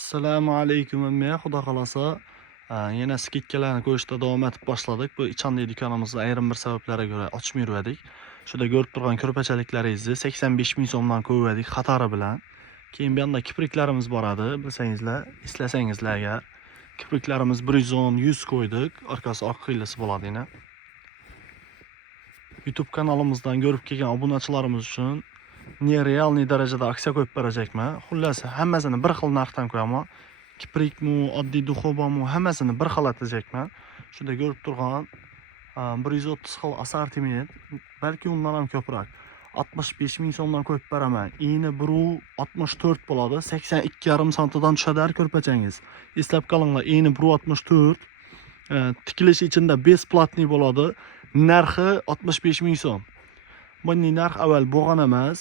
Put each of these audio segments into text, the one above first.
Assalomu alaykum amma, xudo xolasa, yana skidkalarni ko'rishda davom etib boshladik. Bu ichanli do'konimizni ayrim bir sabablarga ko'ra ochmay yurdik. Shunda ko'rib turgan ko'rpachaliklaringizni 85 ming so'mdan qo'ydik xatari bilan. Keyin bu yoqda kipriklarimiz bor edi, bilsangizlar, eslasangizlar agar. Kipriklarimiz 110, 100 qo'ydik. Orqasi oq xillasi bo'ladi yana. YouTube kanalimizdan ko'rib kelgan obunachilarimiz uchun nerealniy darajada aksiya qo'yib berajakman. Xullas, hammasini bir xil narxdan qo'yaman. Kiprikmi, oddiy duxobamu hammasini bir xil atajakman. Shunda ko'rib turgan 130 xil assortiment, balki undan ham ko'proq. 65 ming so'mdan qo'yib beraman. Eni 1.64 bo'ladi. 82,5 santidan tushadi ko'rpachangiz. Eslab qolinglar, eni 1.64. Tikilish ichida besplatniy bo'ladi. Narxi 65 ming so'm. Bunday narx avval bo'lgan emas.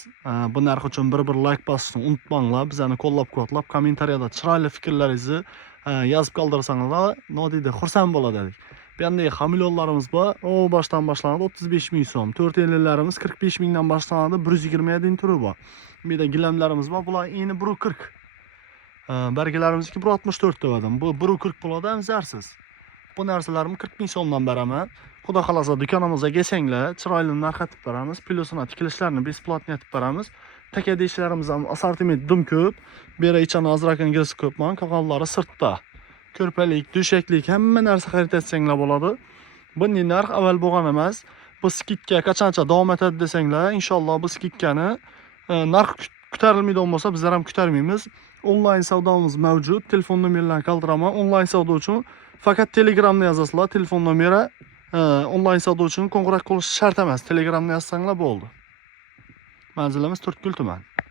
Bu narx uchun bir like bosishni unutmanglar. Bizani qo'llab-quvvatlab, kommentariyada chiroyli fikrlaringizni yozib qoldirsanglar, nodida xursand bo'ladi. Bu yoqda xamilyonlarimiz bor. O boshdan boshlanadi 35 ming so'm. 450larimiz 45 mingdan boshlanadi, 127 turi bor. Bu yerda gilamlarimiz bor. Bular eni 140. Bargalarimizki 164 dedim. Bu 140 bo'ladi, ham zarsiz. Bu narsalarni 40 ming so'mdan beraman. Xudo xolasa do'konimizga kelsanglar, chiroyli narx etib beramiz. Plyusini tikilishlarni besplatniy etib beramiz. Takada ishlarimiz ham assortiment dim ko'p. Bera ichani ozroq ingisi ko'pman, qolganlari sirtda. Ko'rpalik, döşeklik hamma narsa xarid etsanglar bo'ladi. Bunday narx avval bo'lgan emas. Bu skidka qachoncha davom etadi desanglar, inshaalloh bu skidkani narx ko'tarilmaydigan bo'lsa, bizlar ham ko'tarmaymiz. Onlayn savdomiz mavjud. Telefon nomerlarini qoldiraman. Onlayn savdo uchun faqat Telegramni yozasizlar, telefon nomeri. Onlayn savdo uchun qo'ng'iroq qilish shart emas. Telegramni yozsanglar bo'ldi. Manzilimiz To'rtko'l tuman.